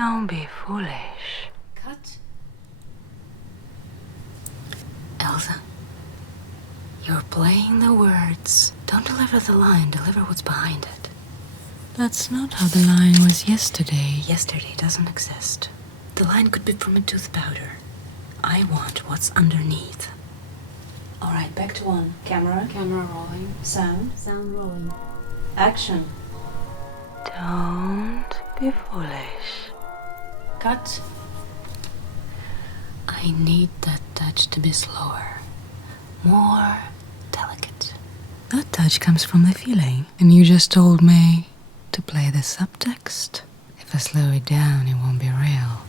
Don't be foolish. Cut. Elsa, you're playing the words. Don't deliver the line, deliver what's behind it. That's not how the line was yesterday. Yesterday doesn't exist. The line could be from a tooth powder. I want what's underneath. All right, back to one. Camera. Camera rolling. Sound. Sound rolling. Action. Don't be foolish. Cut. I need that touch to be slower. More delicate. That touch comes from the feeling. And you just told me to play the subtext. If I slow it down, it won't be real.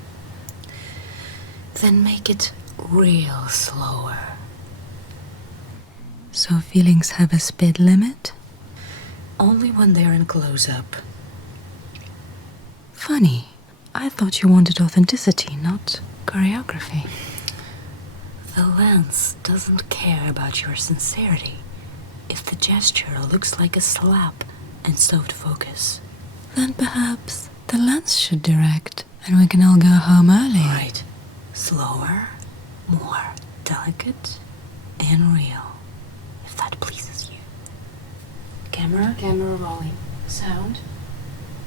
Then make it real slower. So feelings have a speed limit? Only when they're in close-up. Funny. I thought you wanted authenticity, not choreography. The lens doesn't care about your sincerity if the gesture looks like a slap and soft focus. Then perhaps the lens should direct, and we can all go home early. Right. Slower, more delicate, and real, if that pleases you. Camera. Camera rolling. Sound.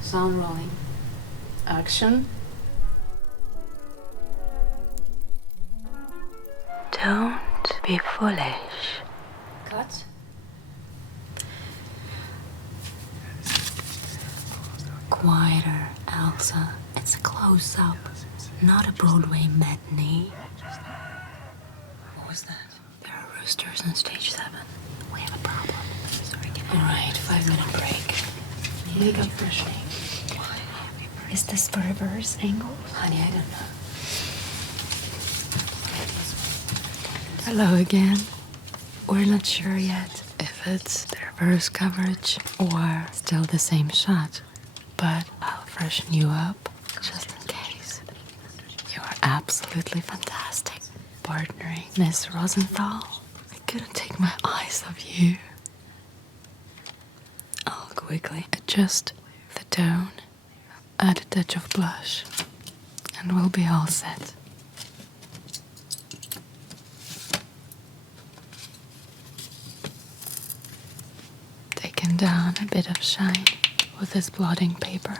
Sound rolling. Action. Don't be foolish. Cut. Quieter, Elsa. It's a close-up, not a Broadway matinee. What was that? There are roosters on stage 7. We have a problem. Sorry, all right, 5-minute break. Makeup freshening. Is this the reverse angle? Honey, I don't know. Hello again. We're not sure yet if it's the reverse coverage or still the same shot, but I'll freshen you up just in case. You are absolutely fantastic. Partnering Miss Rosenthal. I couldn't take my eyes off you. I'll quickly adjust the tone, add a touch of blush, and we'll be all set. Taking down a bit of shine with this blotting paper.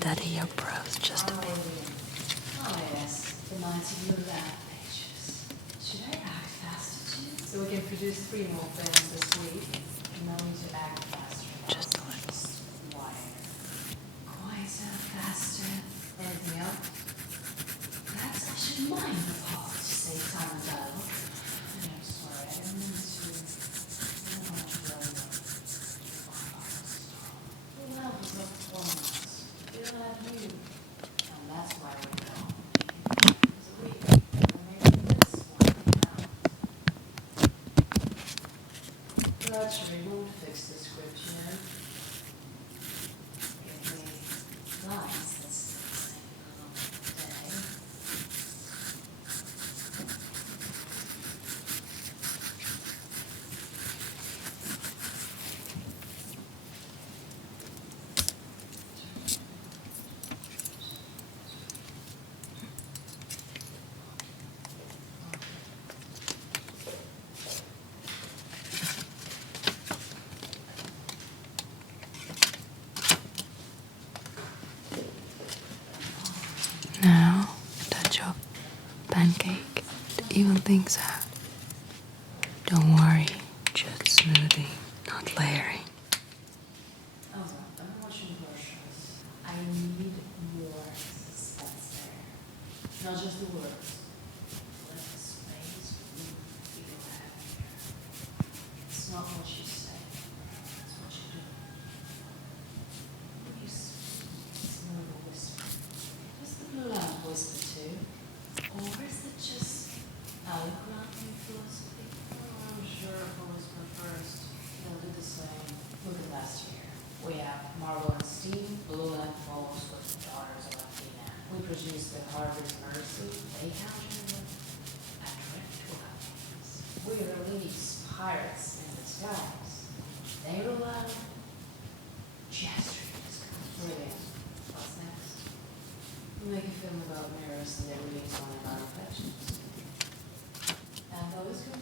Daddy, your brows just a bit. Oh yes, the 90 new lab pages. Should I act faster too? So we can produce 3 more films this week. And now we need to act faster. Just a little. Quieter, faster. Anything else? Perhaps I should mind the part to say time and dialogue. I'm sorry, I don't mean to. I don't want to run up. Who else is up for us? We don't have you. And that's why we don't. It's a week. And maybe this one now. Actually, won't fix the script, you know. Give me lines that's even things out. Don't worry, just smoothing, not layering. Elsa, I'm watching brushes. I need more suspense there. Not just the words. Let the space feel heavier. It's not what you say, it's what you do. You speak, it's more of a whisper. Does the blue lamp whisper too? Or is it just eloquent in philosophy? Oh, I'm sure if I whisper first, they'll do the same. Look at last year. We have Marble and Steam, Blue Lamp follows with the Daughters of Athena. We produced the Harvard's Mercy, they counted it. And Rituals. We release Pirates in the Skies. They roll out. Gesture's brilliant. What's next? We'll make a film about mirrors and their readings on our reflections. And those goes on.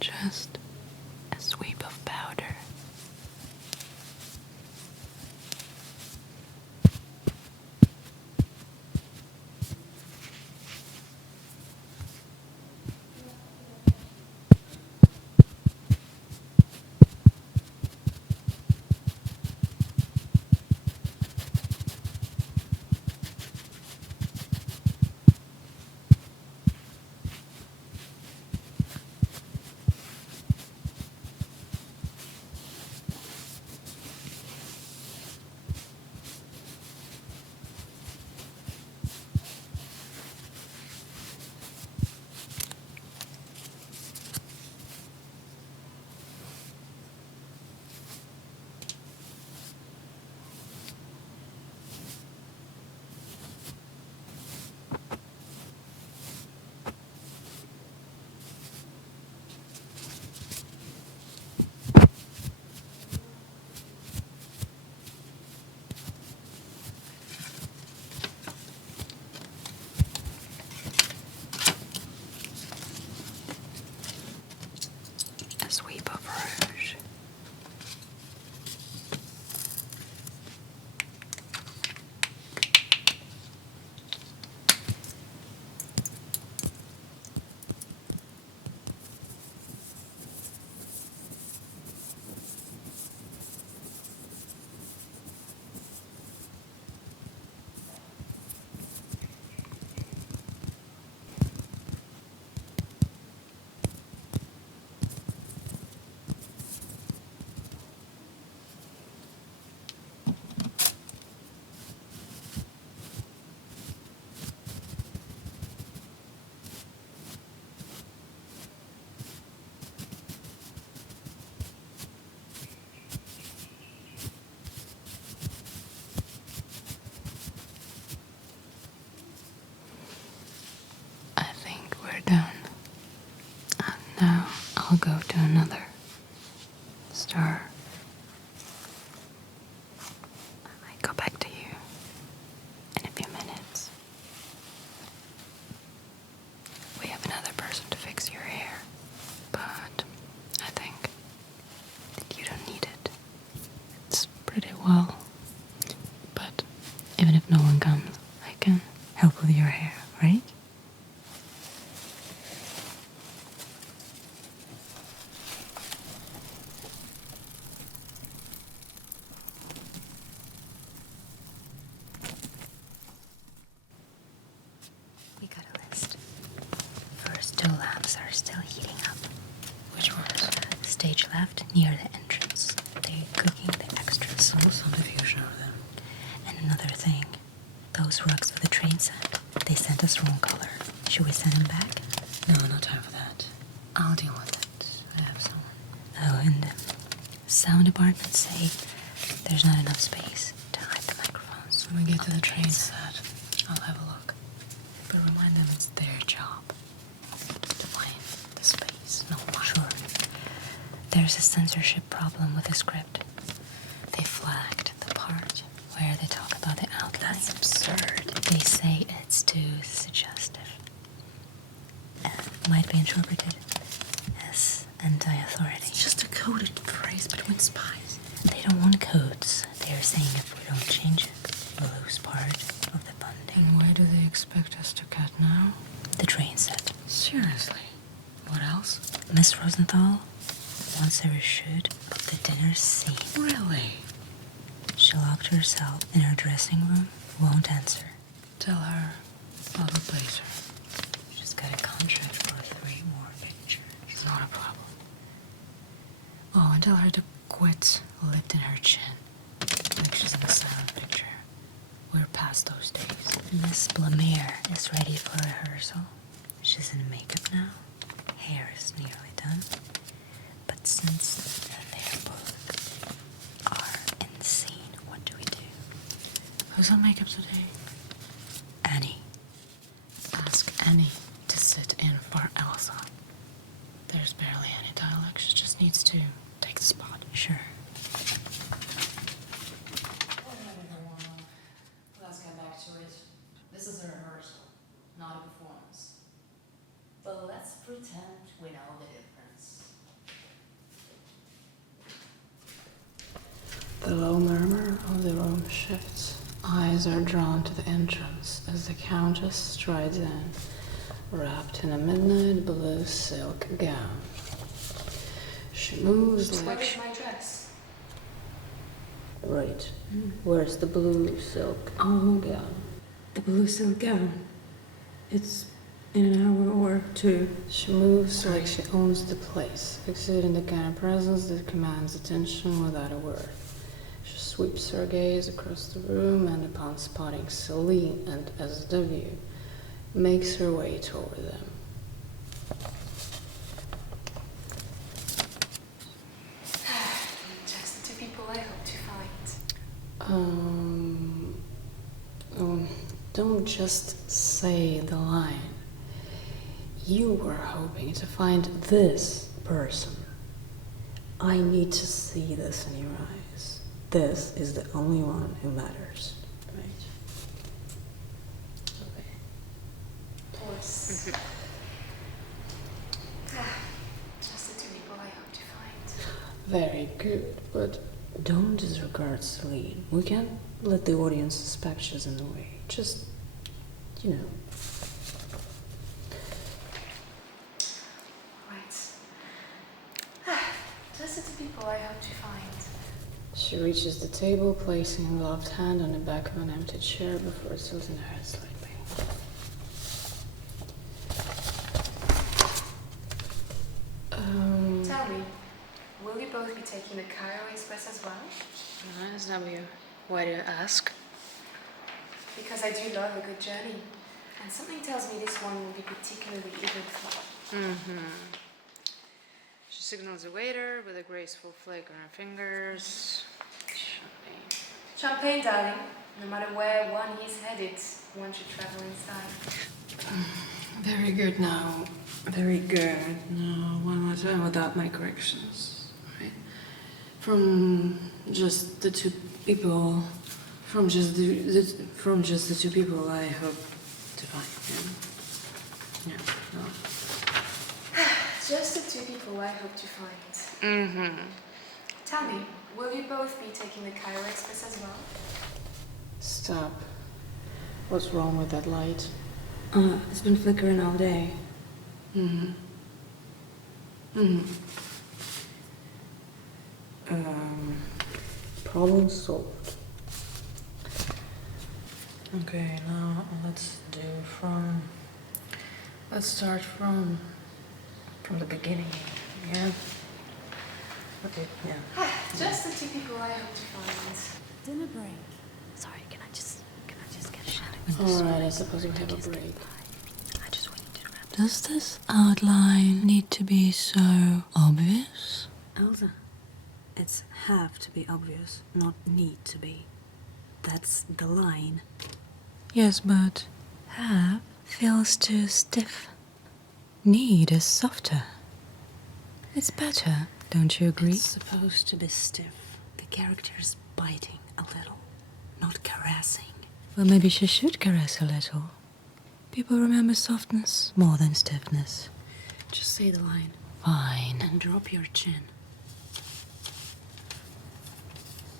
Just a sweep of powder. go to another. Stir. I might go back to you in a few minutes. We have another person to fix your hair, but I think that you don't need it. It's pretty well. But even if no one comes, I can help with your hair, right? We got a list. First two lamps are still heating up. Which ones? Stage left, near the entrance. They're cooking the extras. Some diffusion over them. And another thing, those rugs for the train set, they sent us wrong color. Should we send them back? No, no time for that. I'll deal with it. I have someone. Oh, and the sound department say there's not enough space to hide the microphones. When we get to the train set, I'll have a look. But remind them it's their job to find the space, not mine. Sure. There's a censorship problem with the script. They flagged the part where they talk about the outline. That's absurd. They say it's too suggestive. Might be interpreted as anti-authority. It's just a coded phrase between spies. They don't want codes. They're saying if we don't change it, we'll lose part of the funding. And where do they expect us to cut now? The train set. Seriously? What else? Miss Rosenthal wants a reshoot of the dinner scene. Really? She locked herself in her dressing room, won't answer. Tell her I'll replace her. She's got a contract for 3 more pictures. It's not a problem. Oh, and tell her to quit lifting her chin. Like she's in a silent picture. We're past those days. Miss Blamere is ready for rehearsal. She's in makeup now. Hair is nearly done. But since they're both are in the scene, what do we do? Who's on makeup today? Annie. Ask Annie to sit in for Elsa. There's barely any dialogue. She just needs to take the spot. Sure. Let's get back to it. This is a rehearsal, not a performance. But let's pretend we know the difference. The low murmur of the room shifts. Eyes are drawn to the entrance as the Countess strides in, wrapped in a midnight blue silk gown. She moves like... Where's my dress? Right. Where's the blue silk gown? The blue silk gown. It's in an hour or two. She moves like she owns the place, exuding the kind of presence that commands attention without a word. She sweeps her gaze across the room and, upon spotting Celine and SW, makes her way toward them. Just the 2 people I hope to find. Don't just say the line. You were hoping to find this person. I need to see this in your eyes. This is the only one who matters. Right? Okay. Of course. Just the 2 people I hope to find. Very good, but don't disregard Celine. We can't let the audience suspect she's in the way. Just, you know. Right. Just the 2 people I hope to find. She reaches the table, placing a gloved hand on the back of an empty chair before tilting her head slightly. Tell me, will you both be taking the Cairo Express as well? SW, why do you ask? Because I do love a good journey. And something tells me this one will be particularly eventful. She signals the waiter with a graceful flick on her fingers. Champagne. Champagne, darling. No matter where one is headed, one should travel in style. Very good now. Very good. Now, one more time without my corrections. Right? From just the two people, from just the two people I hope to find. Yeah. No. Just the two people I hope to find. Mm-hmm. Tell me, will you both be taking the Cairo Express as well? Stop. What's wrong with that light? It's been flickering all day. Mm-hmm. Mm-hmm. Problem solved. Okay, now let's start from the beginning. Yeah? Okay, yeah. Just the two people I hope to find. Dinner break. Sorry, can I just get a shout? Alright, I suppose we have a break. I just want you to wrap. Does this outline need to be so obvious? Elsa, it's have to be obvious, not need to be. That's the line. Yes, but have feels too stiff. Need is softer. It's better, don't you agree? It's supposed to be stiff. The character's biting a little, not caressing. Well, maybe she should caress a little. People remember softness more than stiffness. Just say the line Fine. and drop your chin.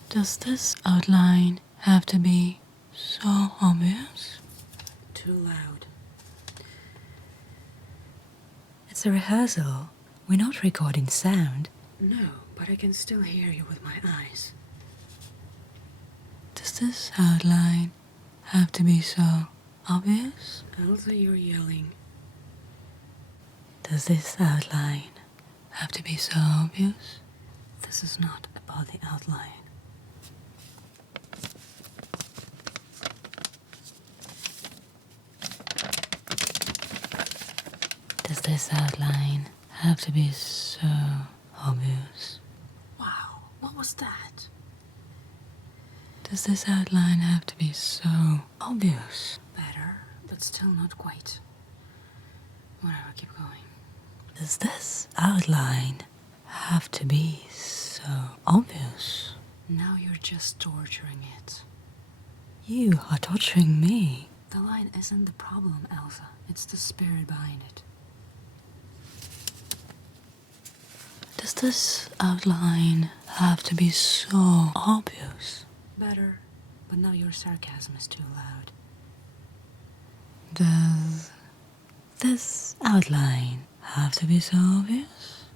Does this outline have to be so obvious? Too loud. It's a rehearsal. We're not recording sound. No, but I can still hear you with my eyes. Does this outline have to be so obvious? Elsa, you're yelling. Does this outline have to be so obvious? This is not about the outline. Does this outline have to be so obvious? Wow, what was that? Does this outline have to be so obvious? Better, but still not quite. Whatever, keep going. Does this outline have to be so obvious? Now you're just torturing it. You are torturing me. The line isn't the problem, Elsa. It's the spirit behind it. Does this outline have to be so obvious? Better, but now your sarcasm is too loud. Does this outline have to be so obvious?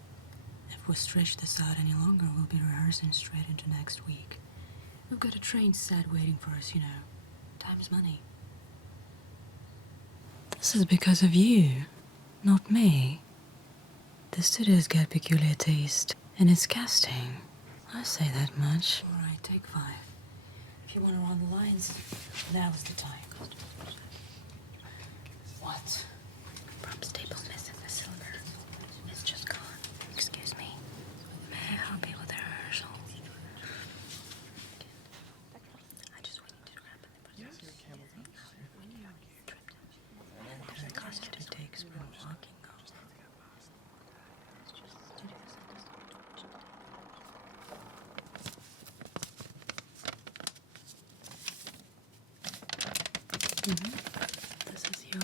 If we stretch this out any longer, we'll be rehearsing straight into next week. We've got a train set waiting for us, you know. Time's money. This is because of you, not me. The studios get peculiar taste in its casting. I say that much. Alright, take 5. If you want to run the lines, now's the time. What? Props table missing the silver. It's just gone. Excuse me. May I help you with the rehearsal? I just want you to wrap it. The costume takes from walking on. This is your...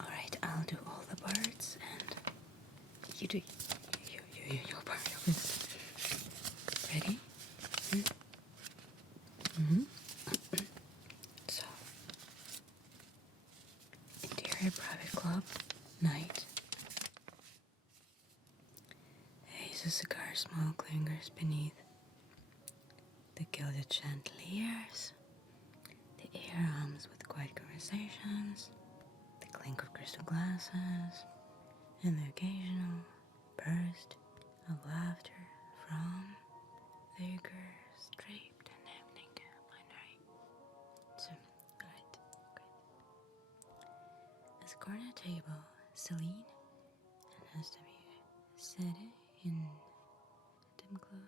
Alright, I'll do all the parts and you do your part. Ready? So, interior private club, night. Haze of cigar smoke lingers beneath the gilded chandeliers. The air hums with quiet conversations, the clink of crystal glasses, and the occasional burst of laughter from figures draped in evening finery. So, alright, great. At the corner table, Celine and Anastasia sit in dim glow